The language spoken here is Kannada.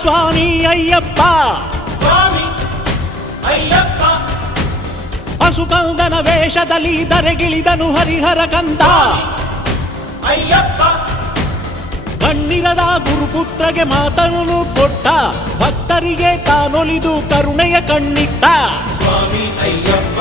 ಸ್ವಾಮಿ ಅಯ್ಯಪ್ಪ ಸ್ವಾಮಿ ಅಯ್ಯಪ್ಪ ಹಸುಕಂದನ ವೇಷದಲ್ಲಿ ಧರೆಗಿಳಿದನು ಹರಿಹರ ಕಂದ ಅಯ್ಯಪ್ಪ ಕಣ್ಣಿರದ ಗುರುಪುತ್ರಗೆ ಮಾತನ್ನು ಕೊಟ್ಟ ಭಕ್ತರಿಗೆ ತಾನೊಲಿದು ಕರುಣೆಯ ಕಣ್ಣಿಟ್ಟ ಸ್ವಾಮಿ ಅಯ್ಯಪ್ಪ